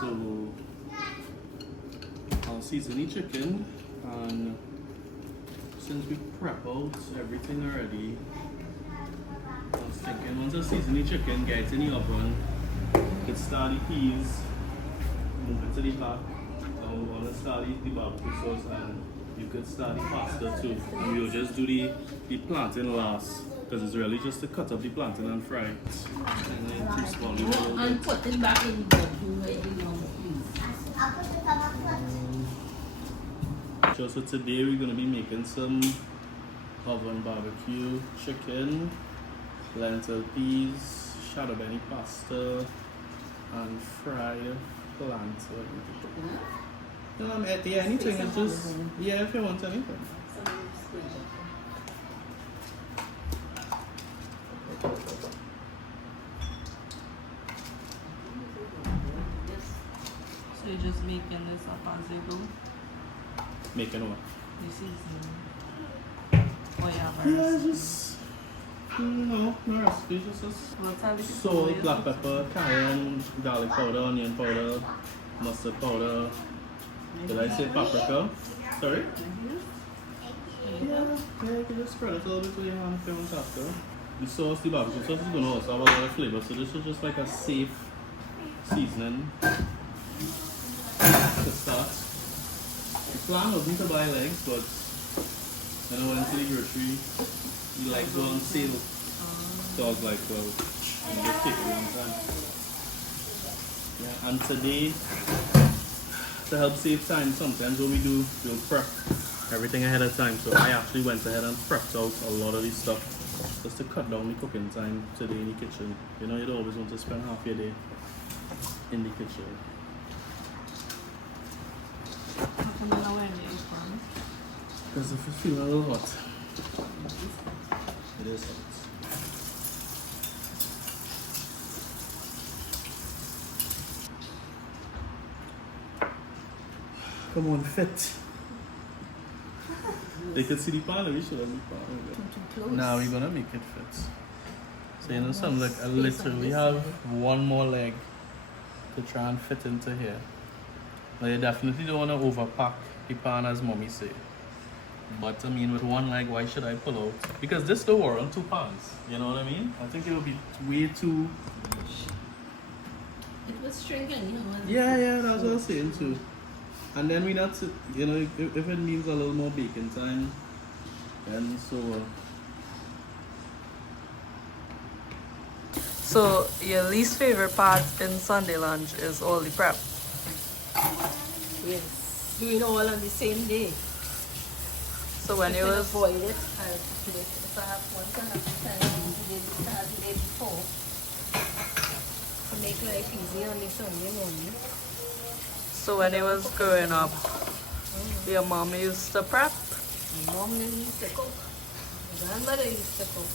So I'll season the chicken, and since we prep out everything already, I was thinking once I season the chicken, get it in the oven, you could start the peas, move it to the back, and we'll start the barbecue sauce, and you could start the pasta too. And we'll just do the plantain last, because it's really just to cut up the plantain and fry it. And then too small, and put it back in the oven where you want So today we're going to be making some oven barbecue chicken, lentil peas, Chadon Beni pasta, and fried plantain. Anything is just, yeah, if you want anything. So you're just making this up as you go? Making what? The seasoning. Or you have a Yeah, recipe? just, no recipe, just What's all the salt, black pepper, cayenne, garlic powder, onion powder, mustard powder. Did I say paprika? Sorry? Yeah, you can just spread it a little bit with your hand if you want after. The sauce, the barbecue sauce is going to also have a lot of flavor, so this is just like a safe seasoning to start. The plan wasn't to buy legs, but when I went to the grocery, the legs were on sale. So I was like, well, I'll just take it one time. Yeah, and today, to help save time, sometimes what we do, we'll prep everything ahead of time. So I actually went ahead and prepped out a lot of this stuff just to cut down the cooking time today in the kitchen. You know, you don't always want to spend half your day in the kitchen. Because if it's feeling a little hot, it is hot. Come on, fit. They could see the pan, we should have the pan. Now we're gonna make it fit. So you know something, like I literally have one more leg to try and fit into here. Now you definitely don't want to overpack the pan as mommy say. But I mean, with one leg, why should I pull out? Because this don't warrant two pans. You know what I mean? I think it would be way too. It was shrinking, you know. Yeah, that's what I was saying too. And then we not, you know, if it means a little more baking time, then so. So your least favorite part in Sunday lunch is all the prep. Yes. Doing all on the same day. So when you was avoid it, I put it if I have one kind of time the day before. To make life easy on the Sunday morning. so when you was growing up, your mom used to prep. My mom didn't used to cook. My grandmother used to cook.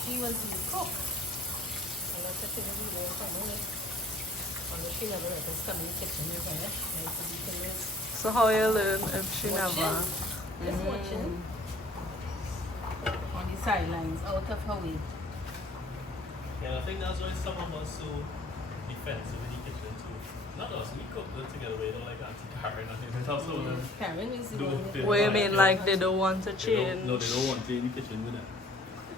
She was the cook. And that's what she was doing for money. Although she never let us come in the kitchen with her. Like to be curious. So how you learn if she Watching. never? Just watching. On the sidelines, out of her way. Yeah, I think that's why some of us so defensive in the kitchen too. Not us, we cook good together, we don't like Auntie Karen and everything. Also, Karen is the do- one. they- What you mean, like they don't want to change? No, they don't want to in the kitchen with them.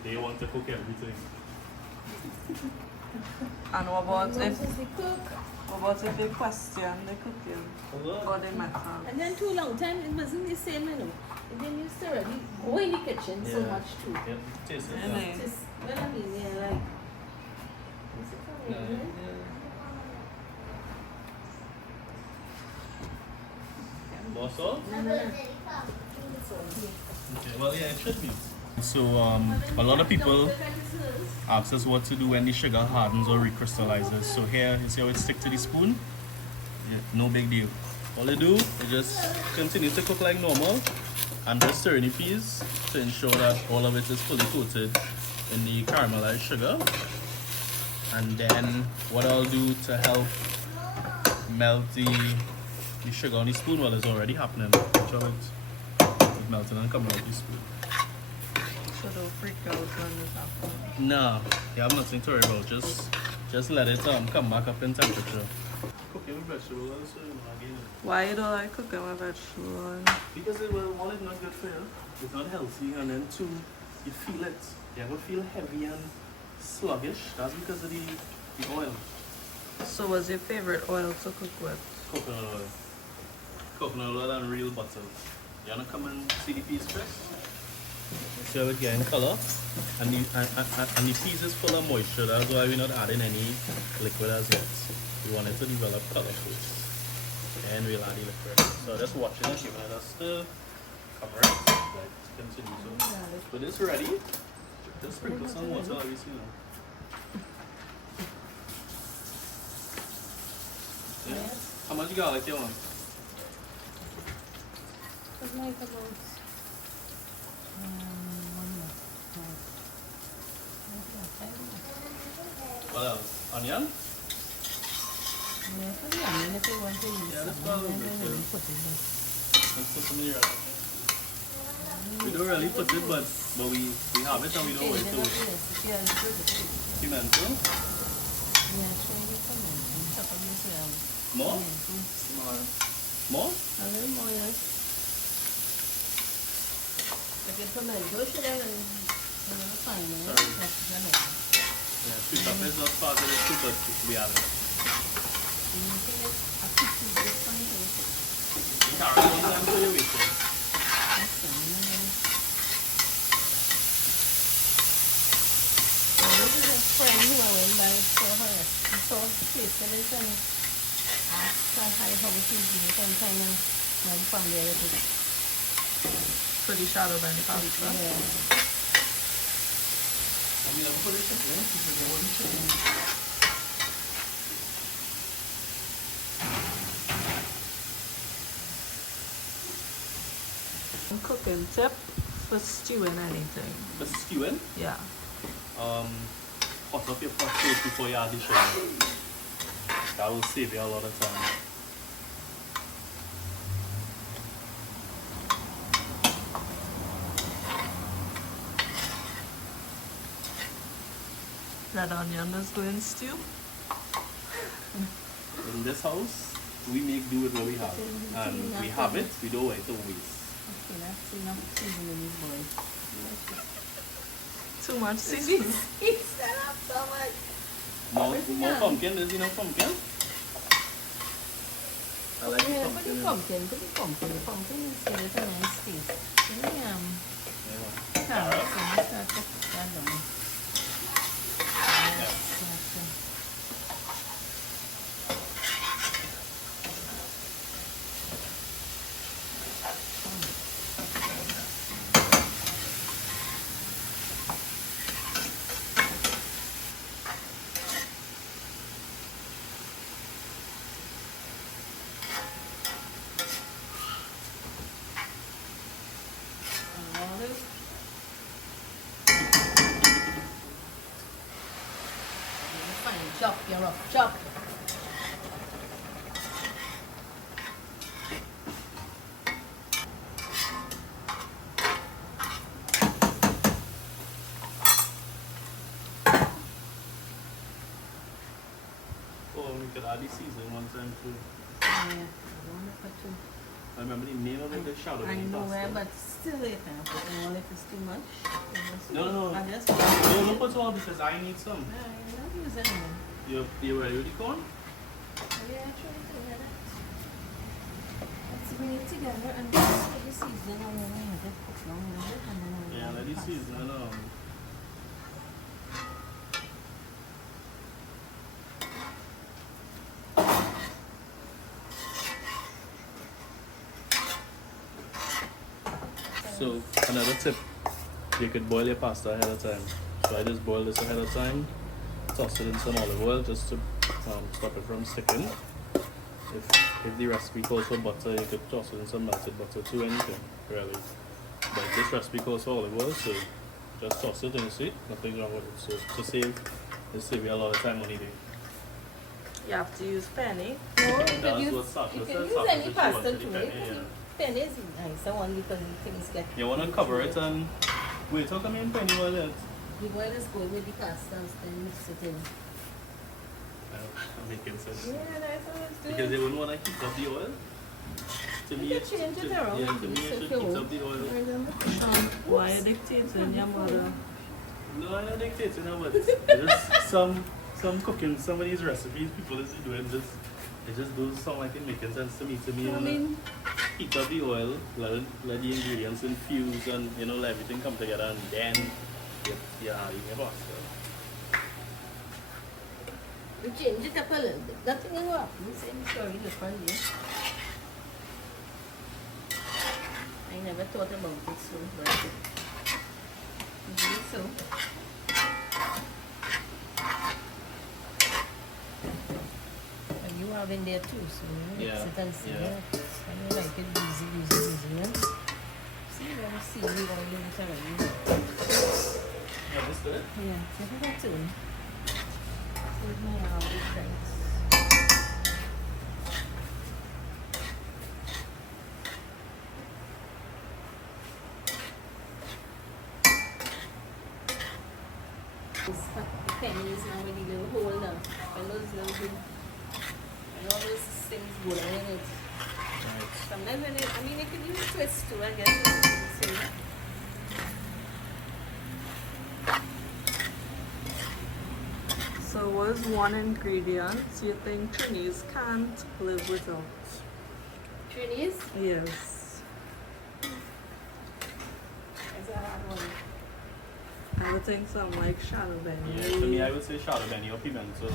They want to cook everything. And what about Mom if is the cook. they question the cooking or the method? And then too long time it wasn't the same, you know. It didn't used to really go in the kitchen so much too. Yeah, taste it. Really? Yeah. Just, well, I mean, yeah, like. Is it for Yeah, me, right? More salt? No. Okay, well, yeah, it should be. So, a lot of people ask us what to do when the sugar hardens or recrystallizes. So here, you see how it sticks to the spoon? Yeah, no big deal. All you do is just continue to cook like normal and just stir in the peas to ensure that all of it is fully coated in the caramelized sugar. And then what I'll do to help melt the sugar on the spoon, well, it's already happening. Watch how it's melting and coming out the spoon. So don't freak out when this happens. No, you have nothing to worry about. Just Just let it come back up in temperature. Cooking with vegetable oil, so you know, again. Why you don't like cooking with vegetable oil? Because it will, one, it's not good for you. It's not healthy, and then two, you feel it. You ever feel heavy and sluggish? That's because of the oil. So what's your favorite oil to cook with? Coconut oil. Coconut oil and real butter. You wanna come and see the peas first? See how it's getting color? And the peas is full of moisture. That's why we're not adding any liquid as yet. We want it to develop color first. And we'll add the liquid. So just watching it, giving it a stir. Cover it. Let's continue. So when it's ready, just sprinkle some water like we see now. Yeah. How much garlic you want? It's like about What else? Onion? yeah, so yeah, if you want to use Yeah, that's some, probably and good, then too. you put it in. Let's put some here. We don't really put it, but we have it and we don't wait till it. Yeah, it's good. Pimento? Yeah, try to get some lemon. Chop up this More? More. More? A little more, yes. Like a tomato, should have a little finer. Sorry. That's the lemon. Yeah, sweet pepper is not part of the soup, but we add it. You can get a piece of this fine thing. Carrot, one time for your waiting. That's fine. And then so this is a friend who I went by for her. He saw the place and they said, asked her how it is doing sometime and went from there with it. Pretty shallow by the pasta. Yeah. I mean, I'll put it in there because I want to. Cooking tip for stewing anything. For stewing, Yeah. hot up your pot first before you add the sugar. That will save you a lot of time. Red onion is going stew. In this house, we make do with what we have. And we have it, we don't want to waste. Okay, that's enough seasoning, boy. Too much seasoning. It's up so much. More pumpkin, there's enough pumpkin. I like Yeah, the put the pumpkin. pumpkin, put the pumpkin. The pumpkin is give it a nice taste. Yeah. Yeah. Carrots, so let's start to put that down. Yeah. Olive. Fine, chop, you're rough, chop. Oh, we could add the season one time too. Yeah, I don't want to put too. I remember the name of it, the Chadon I Beni know where, pasta. but still you can put more if it's too much. No. I just No, don't put all because I need some. no, you're not using it. You ready with the corn? Yeah, try to get it. Let's bring it together and just put the seasoning on when I have it cooked long a little bit and then I'll Yeah, add let the it season. So another tip, you could boil your pasta ahead of time. So I just boil this ahead of time, toss it in some olive oil just to stop it from sticking. If the recipe calls for butter, you could toss it in some melted butter too, anything really. But this recipe calls for olive oil, so just toss it and you see, nothing wrong with it. So to save you a lot of time on eating. You have to use penny. No, you That's can use, what Sasha you said. can use Sasha any said she pasta wanted too. the You penny, can yeah. use penny is nice one because things get. You want to cover it and wait, how come you in penny oil it? The oil is good with the pasta and then mix it in. I'm making sense. Yeah, that's always good. Because they wouldn't want to heat up the oil. To me, You can change it around. yeah, to me, it should heat up the oil. Why are dictating your mother? No, I'm not dictating her, but just some cooking, some of these recipes people is doing just, it just don't sound like it making sense to me. To me, I mean, heat up the oil, let the ingredients infuse and, you know, let everything come together and then you're adding your pasta. we change it up a little bit. Nothing will happen. Same story, look on there. I never thought about it so, but I do so. And you have in there too, so you Yeah, sit and see yeah. it. I don't like it easy. See, let me see, we want to do it already. Yeah, this good? Yeah, take it too. With my friends. Pennies now with the little hole now. And those little bit, and all those things go down in it. Right. Sometimes when it, I mean, it can use a twist too, I guess. So, So what is one ingredient you think Chinese can't live without? Trinis, Yes. that's a hard one. I would think something like Chadon Beni. Yeah, to me, I would say Chadon Beni or pimento.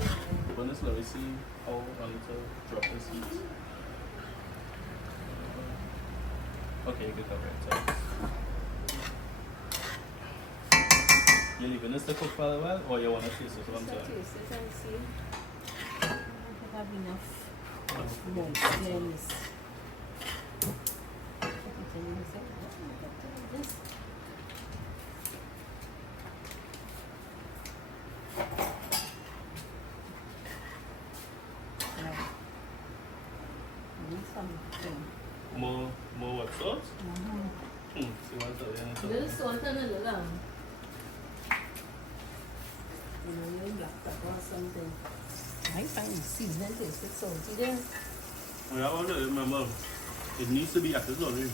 But let's slowly see how I need to drop this heat. Okay, you can cover it. So. You're leaving this to cook for a while, or you want to taste this one Let's time? taste it and see. I don't have enough moistness. Put it in this. This. Right. Need something. More what sauce? See what's up, A little salt and a little little black pepper or something. I find the seasoning taste it salty there. Oh, yeah, I remember. It needs to be at this already.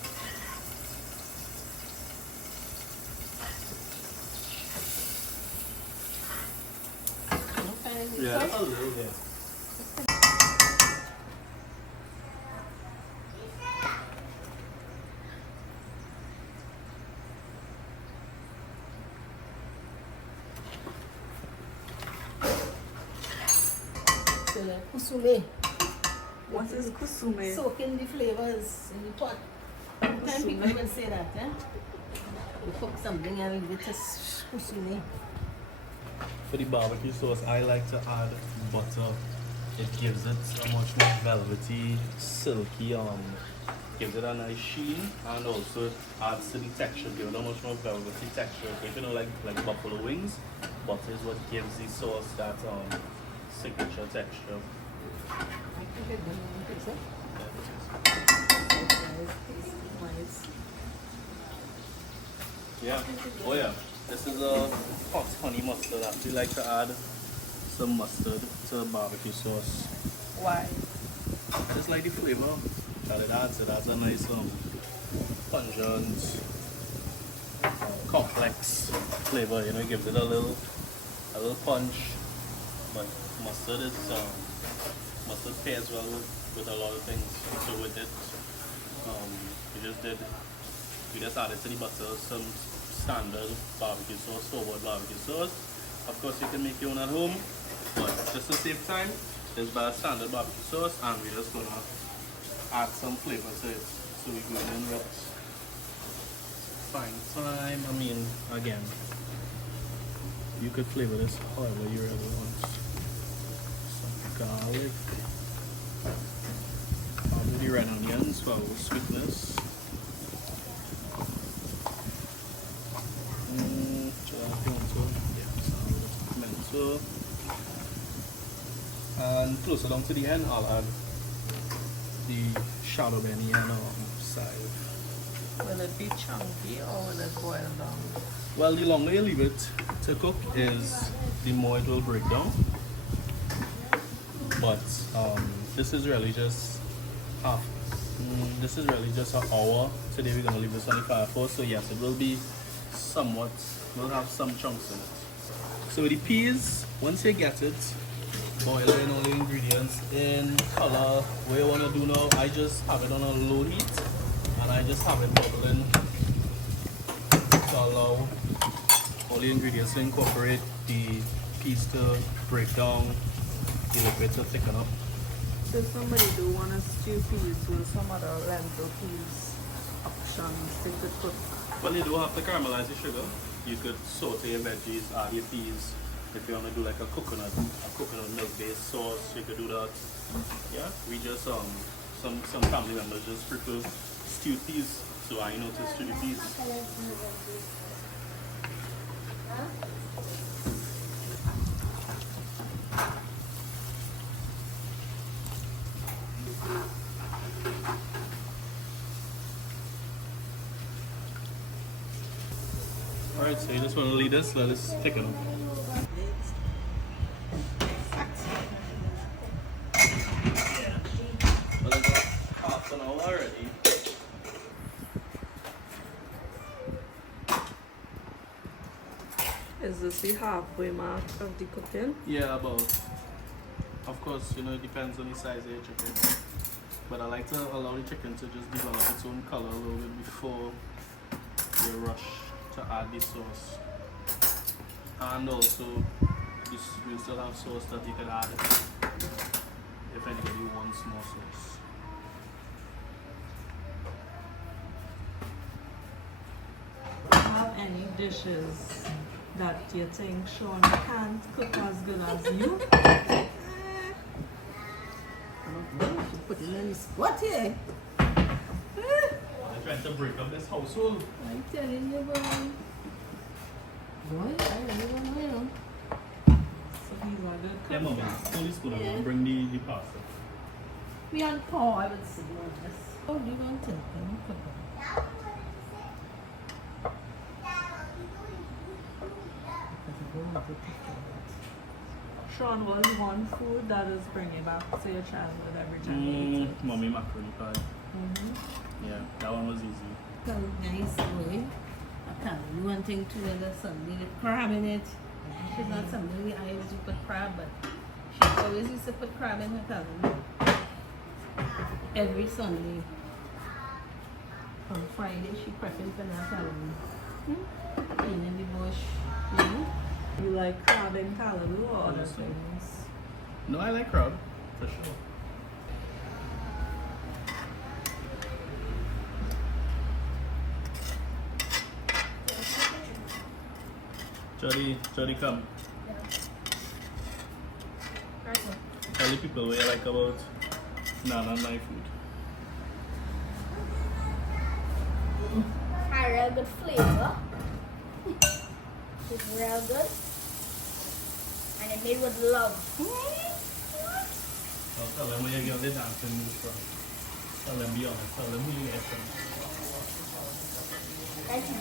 I don't find it Yeah, salty. a little bit. So the kusume. What is kusume? Soaking the flavors in the pot. Sometimes people will say that, eh? You cook something and leave it as kusume. For the barbecue sauce, I like to add butter. It gives it a much more velvety, silky, gives it a nice sheen, and also adds to the texture, give it a much more velvety texture. If you know, like buffalo wings, butter is what gives the sauce that signature texture. I think it doesn't taste it. Nice. Yeah. Oh yeah. This is a hot honey mustard. I actually like to add some mustard to barbecue sauce. Why? Just like the flavor that it adds. It adds a nice pungent, complex flavor. You know, it gives it a little punch. But mustard is mustard pairs well with a lot of things. So with it, we just added to the butter some standard barbecue sauce, store-bought barbecue sauce. Of course, you can make your own at home, but just to save time, just buy a standard barbecue sauce, and we're just gonna add some flavor to it. So we're going in with fine thyme. I mean, again, you could flavor this however you really want. Some garlic, probably red onions for our sweetness. Pimento. And closer down to the end, I'll add the Chadon Beni on our side. Will it be chunky or will it boil down? Well, the longer you leave it to cook is the more it will break down. But this is really just half. This is really just an hour. Today we're gonna leave this on the fire for. So yes, it will be somewhat. We'll have some chunks in it. So with the peas, once you get it, boil in all the ingredients in color. What you wanna do now? I just have it on a low heat, and I just have it bubbling to allow all the ingredients to incorporate the peas to break down, the liquid to thicken up. So if somebody do want to stew peas with some other lentil peas options, they could cook. Well, you do have to caramelize the sugar. You could saute your veggies, add your peas. If you want to do like a coconut milk-based sauce, you could do that. Yeah, we just some family members just prefer stewed peas, so I know to stew the peas. Alright, so you just want to leave this, let us thicken up. Well, it's about half an hour already. Is this the halfway mark of the cooking? Yeah, about. Of course, you know, it depends on the size of your chicken. But I like to allow the chicken to just develop its own color a little bit before you rush to add the sauce. And also, we still have sauce that you can add if anybody wants more sauce. Do you have any dishes that you think Sean can't cook as good as you? I don't know. She put it on the spot here. I'm trying to break up this household. I'm telling you, boy. Boy, I really don't know. So he's a good Yeah, cook. mommy, hold the spoon Yeah. and bring the pasta. We on call, I would say, this. Oh, you want to? Cook it. Sean, what is one food that is bringing back to your childhood every time you eat it? Mommy macaroni pie. Mm-hmm. Yeah, that one was easy. So nice, boy. I tell you one thing too, there's something with crab in it. She's not somebody I used to put crab, but she always used to put crab in her cousin. Every Sunday. On Friday, she prepping for that cousin. In the bush. You like crab and callaloo or other Honestly. things? No, I like crab, for sure. Jody, come. Tell the people what you like about Nana and my food. Had real good flavor. It's real good. And it made with love. I'll tell them where you get the dancing moves from. Tell them, be honest. Tell them who you get from. That's it.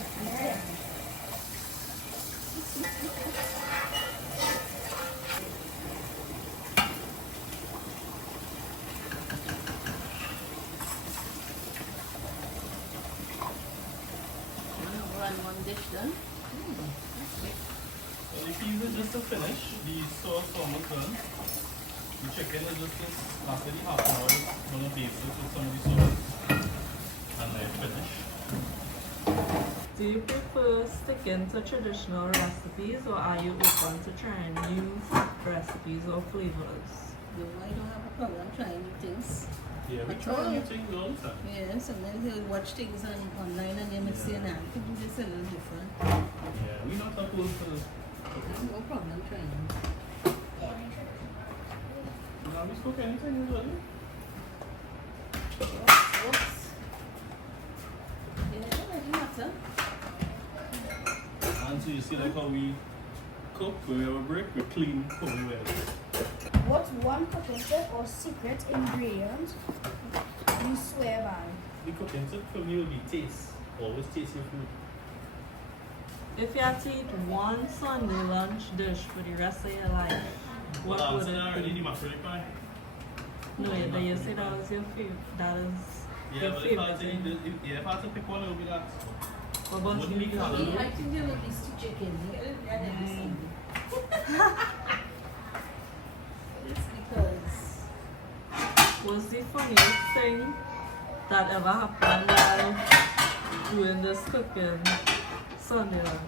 One dish done. Well, the peas is just to finish. The sauce almost done. The chicken is just after the half an hour, just going to base it with some of the sauce. And then finish. Do you prefer sticking to traditional recipes or are you open to trying new recipes or flavors? No, I don't have a problem trying new things. Yeah, we try new things all the time. Yeah, sometimes you'll watch things online and you may say, nah, I could do this a little different. Yeah, we're not opposed to this. No problem trying. Now we cook anything usually. Oops. Yeah, it doesn't matter. And so you see like how we cook when we have a break, we clean how we wear it. What's one cooking tip or secret ingredient you swear by? The cooking tip for me will be taste. Always taste your food. If you had to eat one Sunday lunch dish for the rest of your life, what Well, would answer it already be? the macaroni pie. No, you say that was your favorite. That is Yeah, your but if I favorite had to, thing. if I had to pick one, it would be that. What about Wouldn't be you? callaloo. I think there will be two chickens. It's because What's the funniest thing that ever happened while doing this cooking, Sonia?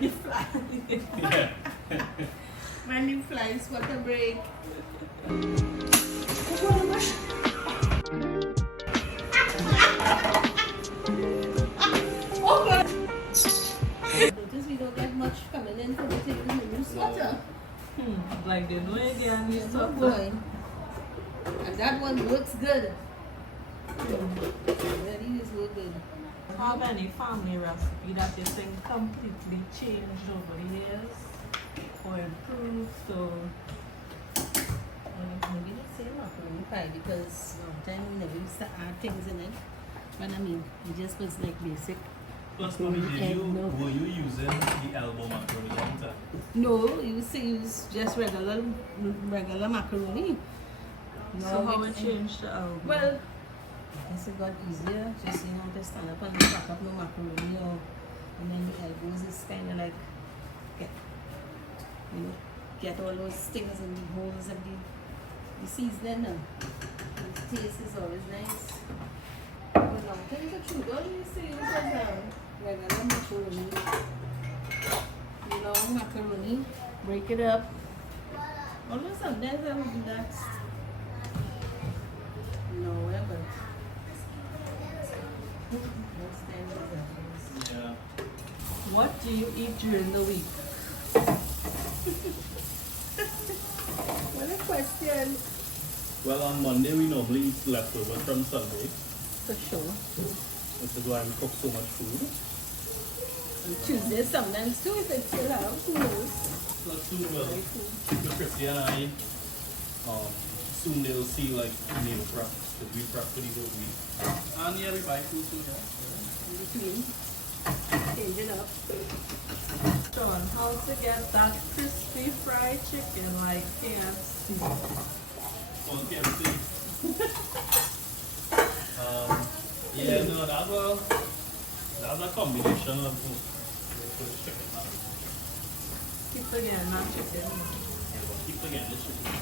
Yeah. when the flies want to break. Notice we don't get much coming in from the table in the new sweater. Like they know again, you Oh stop boy. And that one works good. Really is work good. Have any family recipe that you think completely changed over the years or improved or Maybe the same macaroni pie because long time we never used to add things in it. But I mean, it just was like basic. Plus, mommy, No. were you using the elbow macaroni all the time? No, you used to use just regular macaroni. No, so how it- it changed the album? Well, I guess it got easier. Just to stand up and pack up no macaroni and then the elbows is kind of like get all those things in the holes of the seasoning. The taste is always nice. But long time ago, Chadon used to use as regular macaroni. Macaroni, break it up. Although sometimes I would do that. No, but most times it's that. Yeah. What do you eat during the week? What a question. Well, on Monday, we normally eat leftovers from Sunday, For sure. which is why we cook so much food. And Tuesday sometimes too, if it's still out, who knows? Plus, food will keep Chrissy and I, soon they'll see like meal prep, because we prep for the whole week. And yeah, we buy food too, yeah. In between. Change it up. John, how to get that crispy fried chicken like KFC? On KFC. Yeah, no, that's a combination of chicken. Keep again, not chicken. Yeah, but keep again the chicken.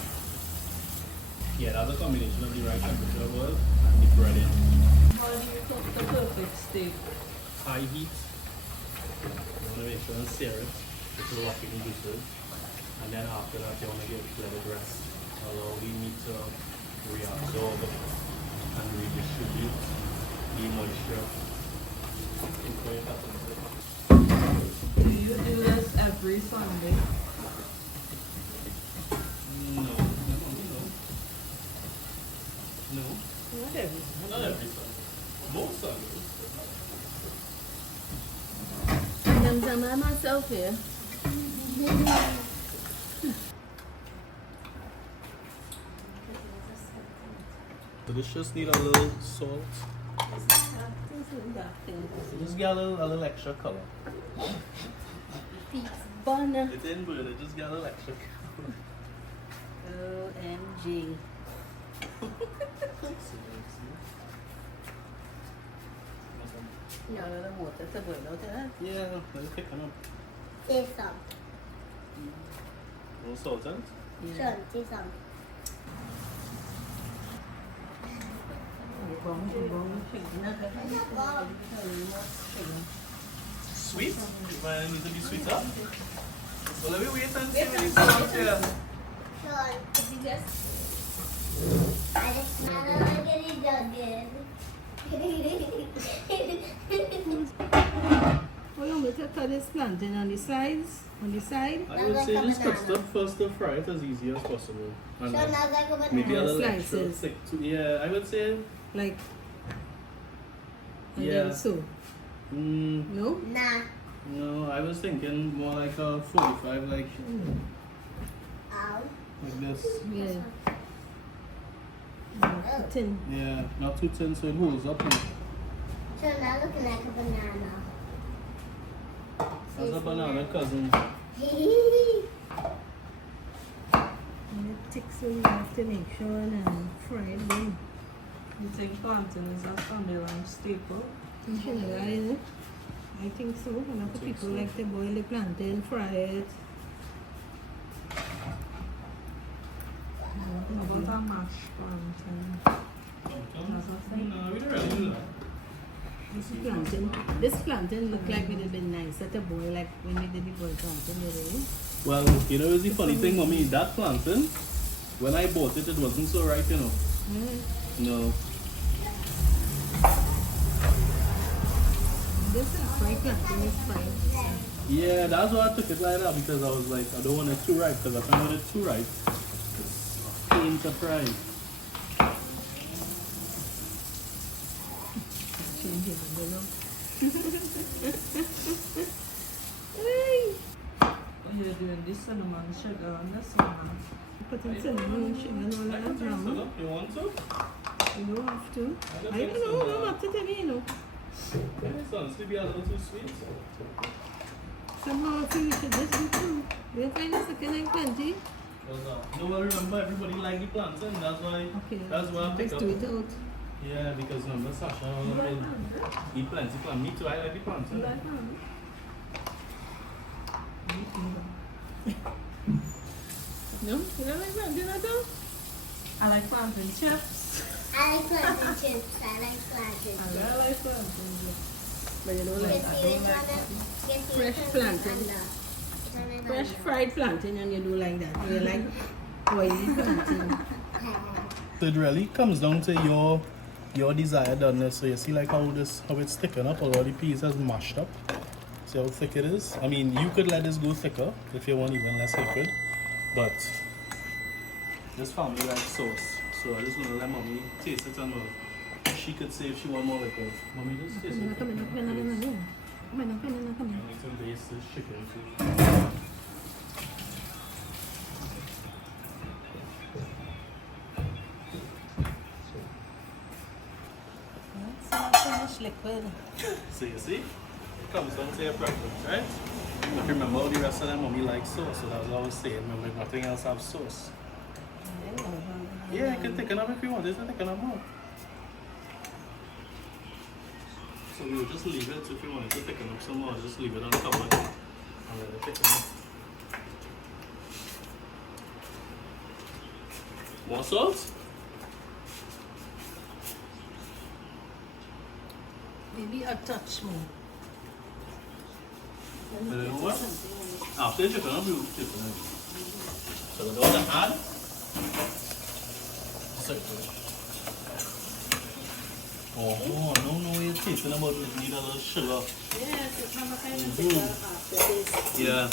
Yeah, that's a combination of the right temperature of oil and the breading. How do you cook the perfect steak? High heat. You want to make sure and sear it. It's locking juices. And then after that, you want to let it rest. Allow the meat to reabsorb and redistribute the moisture. Do you do this every Sunday? No. Not every Not every Sunday. Most Sundays. I'm by myself here. So this just need a little salt. Just get a little extra color. Bun. It didn't burn, it just got a little extra color. OMG. No, the water to boil out there. Yeah, let it thicken up. Say some. A little salt in it. Sean, say some. Sweet? Might need to be sweeter. So let me wait and see when it's salt here. Sean, Did you just I don't want to get it done again. How long will it cut this plantain on the sides? On the side? I would say just cut stuff first to fry it as easy as possible. And Sean, then I like a banana. maybe a little extra Slices. thick too. Yeah, I would say, Like, and Yeah. then so. No? Nah. no, I was thinking more like a 45, like Ow. this. Yeah. Not thin. Yeah, not too thin so it holds up. Sean, I'm looking like a banana. That's a banana cousin. Minute thick, so you have to make sure and fry it then. You think plantain is a Sunderland staple? In Trinidad, you know? I think so. A lot of people like to boil the plantain, fry it. How about a mashed plantain? That's a thing. No, we don't really do that. This plantain look like it would be nicer to boil, like when we did the boiled plantain the other day. Well, you know, it's the funny thing, mommy, that plantain, when I bought it, it wasn't so ripe, you know. No. This is fried plantain, is fried. Yeah, that's why I took it like that, because I was like, I don't want it too ripe, because if I want it too ripe, it's a pain to fry. Change it, you know. You're doing this cinnamon sugar on this one now. Put in cinnamon, sugar, and all I of can that taste now. it up. You want to? You don't have to. I I don't know, I'm up to tell you, you know. It's honestly be a little too sweet. Somehow I feel we should just do two. Do you find this second egg plenty? Well, no, well, remember, everybody like the plantain, that's why I pick just up. do it out. Yeah, because remember, Sasha will eat plenty plantain. Me too, I like the plantain. No? You don't like plantain at all? I like plantain chips. I like plantain chips. I like plantain I chips. like plantain chips. But you don't like Get see which one Fresh plantain. fresh fried plantain and you do like that. You like oily plantain. So it really comes down to your desired doneness. So you see like how it's thickened up, all the peas has mashed up. See how thick it is? I mean, you could let this go thicker if you want even less liquid, but this family likes sauce. So I just want to let mommy taste it and she could say if she want more liquid. Mommy, just taste it. Come in. I need to baste this chicken too. It's not so much liquid. So you see, it comes down to your preference, right? But remember, all the rest of them, mommy likes sauce, so that's what I was saying. Remember, if nothing else have sauce. Yeah, you can thicken up if you want. There's a thicken up more. So we'll just leave it if you want it to thicken up some more. Just leave it uncovered and let it thicken up. More salt? Maybe a touch more. And you know what? After you thicken up, you thicken it. So we're going to add salt. Oh, no, you're tasting about it. You need a little sugar. Yes, it's have a kind of Mhm. sugar after this. Yeah.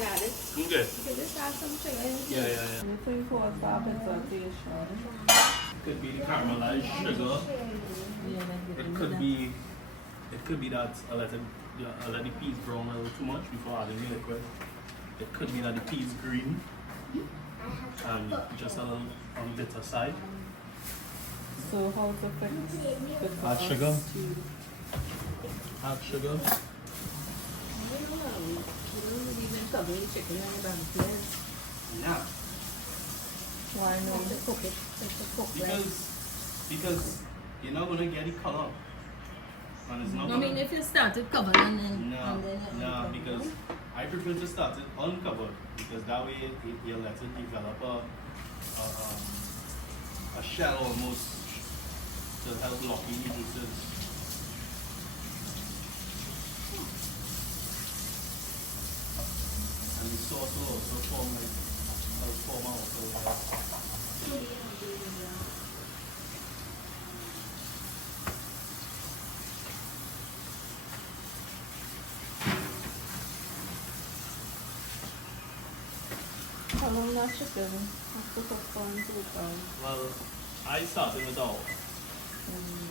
Add it. Okay. You can just add some sugar in. Yeah. Anything for a stop exaltation. Could be the caramelized sugar. Yeah, like It could be that I let the peas brown a little too much before adding the liquid. It could be that the peas green and just a little on the bitter side. So how to fix it? Add sugar. Add sugar. You don't even cover the chicken and the dumplings. Yeah. Why Just not? to cook it. Just to cook right. Because you're not gonna get the color. And it's not I gonna, mean, if you started covering and then... no, because I prefer to start it uncovered because that way you let it develop a shell almost to help lock in the juices. And the sauce will also form out. How long that chicken have to cook for until it's done? Well, I started with all.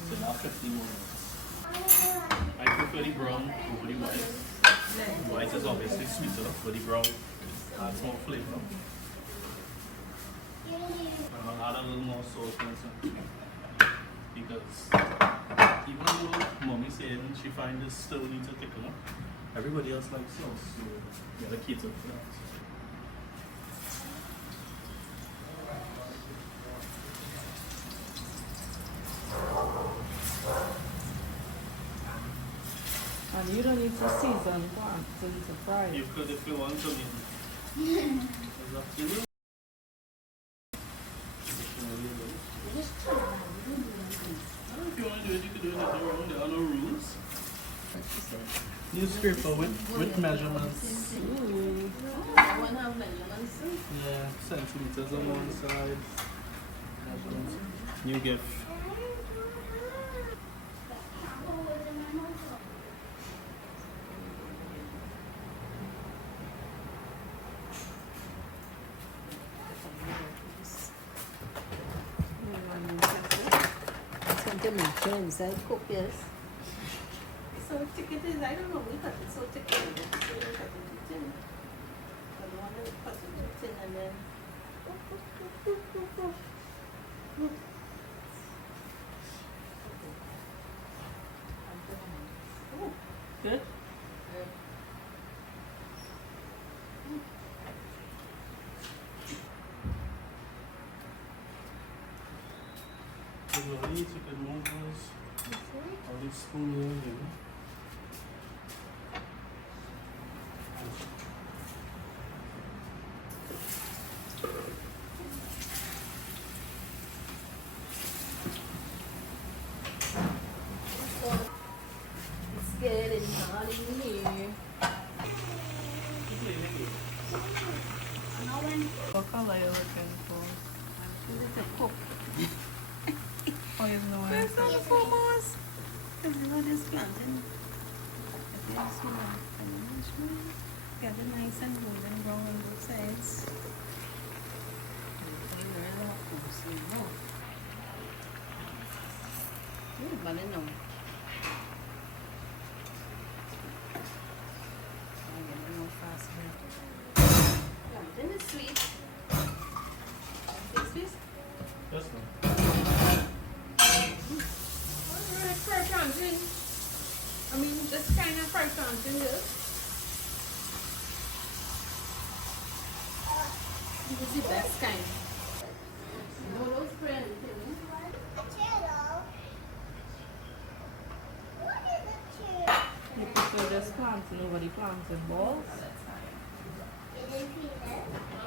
So now 15 more minutes. I prefer the brown over the white. White is obviously sweeter, but the brown adds more flavor. I'm gonna add a little more sauce because even though mommy said she finds this still needs to thicken up, everybody else likes sauce, so you gotta cater for that. And you don't need to season plantain to fry it. You could if you want to. It's up to you. Just try it. You don't do anything. If you want to do it, you can do it nothing wrong. There are no rules. What you say? Newspaper with measurements. Ooh. Oh, I want to have measurements. Yeah, centimeters on one side. Measurements. New gift. Inside cook, yes. So thick it is. I don't know. We cut it so thick. So we cut it thin. But we want to cut it thin and then. Good? You can move those. All these spoons here. It's getting hot in here. What color are you looking for? It's a cook. Oh, you know what? First and foremost, because you know this plantain. If you just want to get it nice and golden brown on both sides. But I know. I get it more fast. Plantain is sweet. Is this? Yes, ma'am. Fried plantain. I mean, this kind of fried plantain here. This is the best kind. No, don't spray anything. You prefer just plantain over the plantain balls?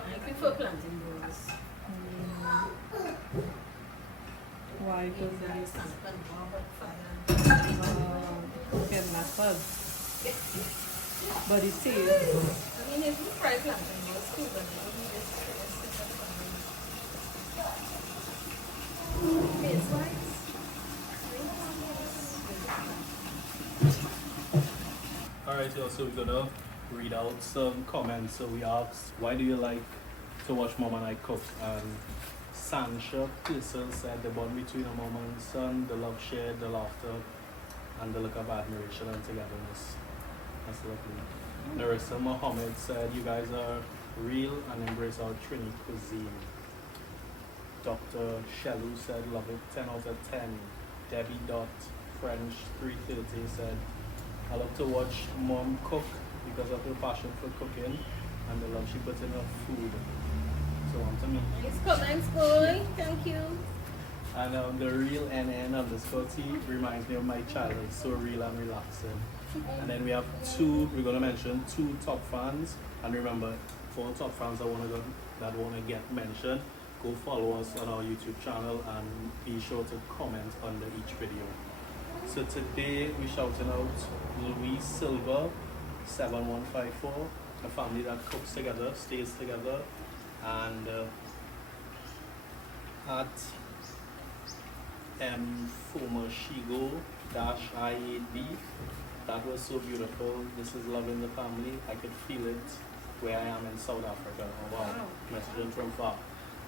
I prefer plantain balls. Why? Because Nice it's and warm but fire. cooking method. But it tastes. I mean, if you fry plantain balls too, but you don't need this. Taste wise. Alright, y'all, so we're gonna read out some comments. So we asked, why do you like to watch Mom and I cook? And Sancha Tissel said the bond between a mom and son, the love shared, the laughter, and the look of admiration and togetherness. That's lovely. Narissa Mohammed said, you guys are real and embrace our Trini cuisine. Dr. Shellu said, love it, 10 out of 10. Debbie Dot French 330 said, I love to watch Mom cook because of her passion for cooking and the love she puts in her food. So on to me. Nice comments, boy. Thank you. And the real NN_T reminds me of my childhood, so real and relaxing. And then we have we're gonna mention two top fans. And remember, for top fans that wanna get mentioned, go follow us on our YouTube channel and be sure to comment under each video. So today we're shouting out Louise Silva 7154, a family that cooks together, stays together, and at Fomoshigo -IAD. That was so beautiful. This is love in the family. I could feel it where I am in South Africa. Oh wow, messaging from far.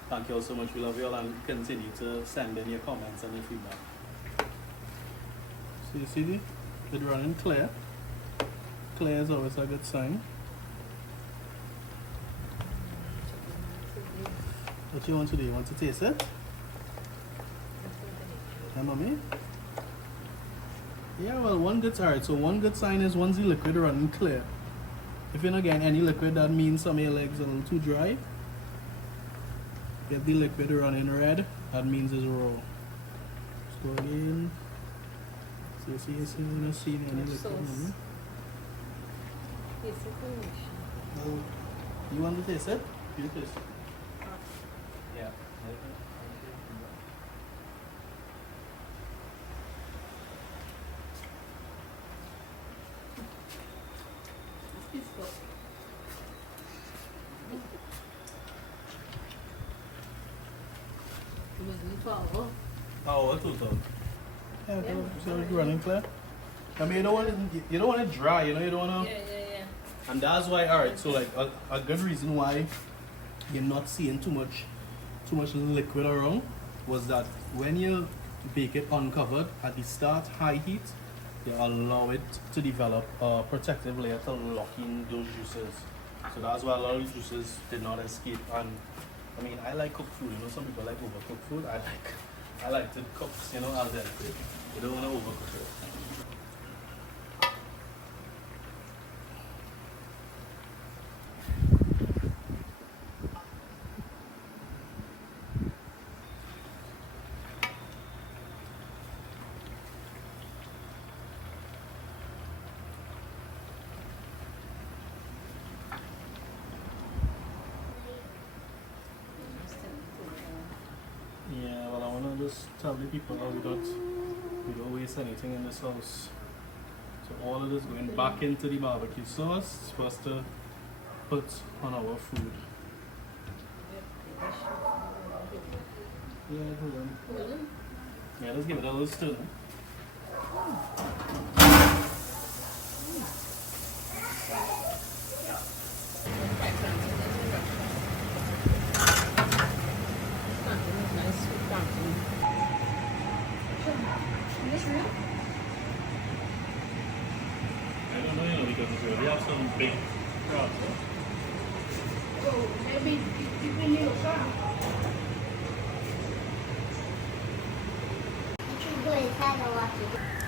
Thank you all so much. We love you all and continue to send in your comments and your feedback. So you see it running clear. Clear is always a good sign. What you want to do? You want to taste it? Yeah, mommy? Yeah, well, one good sign is once the liquid running clear. If you're not getting any liquid, that means some of your legs are a little too dry. Get the liquid running red, that means it's raw. Just go again. So you see, you don't see any liquid. taste it finish. You want to taste it? You taste it. Yeah. It's good. It was in 12. Oh, what total? Yeah, so it's running clear. I mean, you don't want it dry, you know, you don't want to. Yeah. And that's why, alright, so like a good reason why you're not seeing too much liquid around was that when you bake it uncovered at the start, high heat, you allow it to develop a protective layer to lock in those juices. So that's why a lot of juices did not escape. And I mean, I like cooked food, you know, some people like overcooked food. I like to cook, you know, al dente. You don't want to overcook it. Yeah, well, I want to just tell the people that we don't waste anything in this house. So all of this going back into the barbecue sauce for us to put on our food. Yeah, hold on. Yeah, let's give it a little stir. Nice sweet plantain. Is this real? I don't know, you know, because it's really have some big crabs. Oh, maybe you can use some. You should go inside and watch it.